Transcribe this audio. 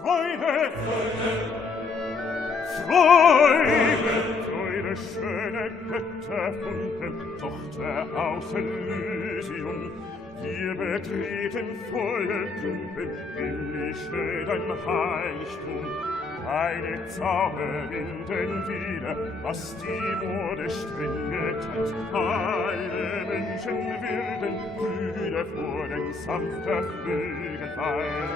Freude, Freude, Freude, schöne Götterfunken, Tochter aus Elysium. Wir betreten volle Klumpen willig schnell dein Heiligtum. Deine Zauberwinden wieder, was die Mode streng getrennt. Alle Menschen werden Brüder vor den sanfter Flügel weilen.